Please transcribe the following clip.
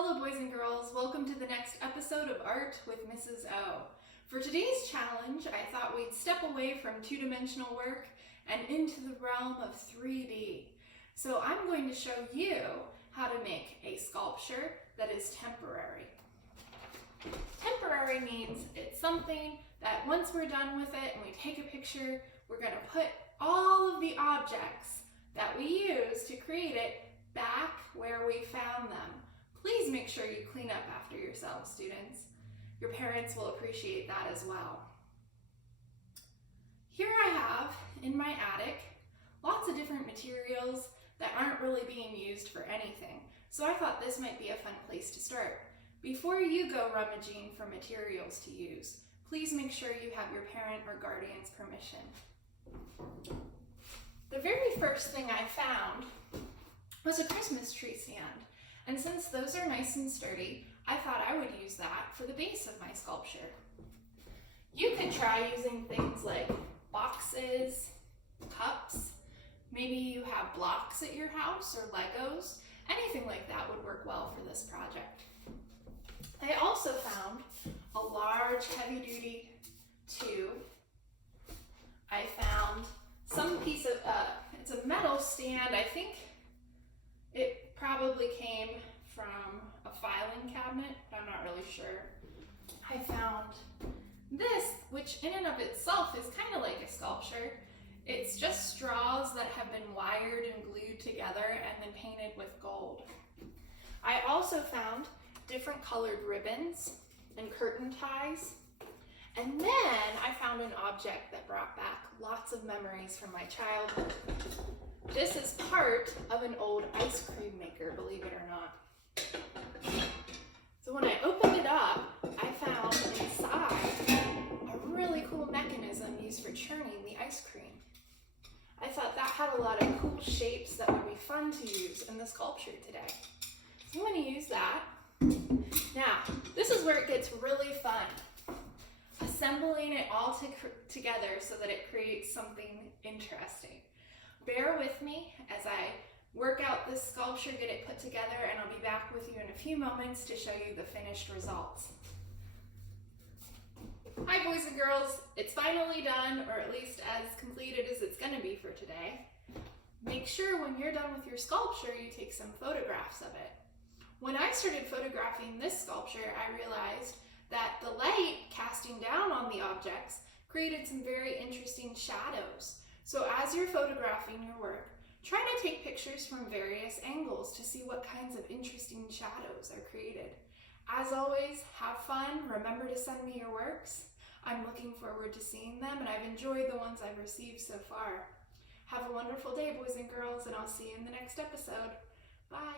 Hello boys and girls, welcome to the next episode of Art with Mrs. O. For today's challenge, I thought we'd step away from two-dimensional work and into the realm of 3D. So I'm going to show you how to make a sculpture that is temporary. Temporary means it's something that once we're done with it and we take a picture, we're going to put all of the objects that we use to create it back where we found them. Please make sure you clean up after yourselves, students. Your parents will appreciate that as well. Here I have, in my attic, lots of different materials that aren't really being used for anything. So I thought this might be a fun place to start. Before you go rummaging for materials to use, please make sure you have your parent or guardian's permission. The very first thing I found was a Christmas tree stand. And since those are nice and sturdy, I thought I would use that for the base of my sculpture. You could try using things like boxes, cups, maybe you have blocks at your house or Legos. Anything like that would work well for this project. I also found a large heavy-duty tube. I found some piece of, it's a metal stand. I think it probably came from a filing cabinet, but I'm not really sure. I found this, which in and of itself is kind of like a sculpture. It's just straws that have been wired and glued together and then painted with gold. I also found different colored ribbons and curtain ties. And then I found an object that brought back lots of memories from my childhood. This is part of an old ice cream maker, believe it or not. So when I opened it up, I found inside a really cool mechanism used for churning the ice cream. I thought that had a lot of cool shapes that would be fun to use in the sculpture today. So I'm going to use that. Now, this is where it gets really fun. Assembling it all together so that it creates something interesting. Bear with me as I work out this sculpture, get it put together, and I'll be back with you in a few moments to show you the finished results. Hi boys and girls, it's finally done, or at least as completed as it's going to be for today. Make sure when you're done with your sculpture you take some photographs of it. When I started photographing this sculpture, I realized that the light casting down on the objects created some very interesting shadows. So as you're photographing your work, try to take pictures from various angles to see what kinds of interesting shadows are created. As always, have fun. Remember to send me your works. I'm looking forward to seeing them, and I've enjoyed the ones I've received so far. Have a wonderful day, boys and girls, and I'll see you in the next episode. Bye.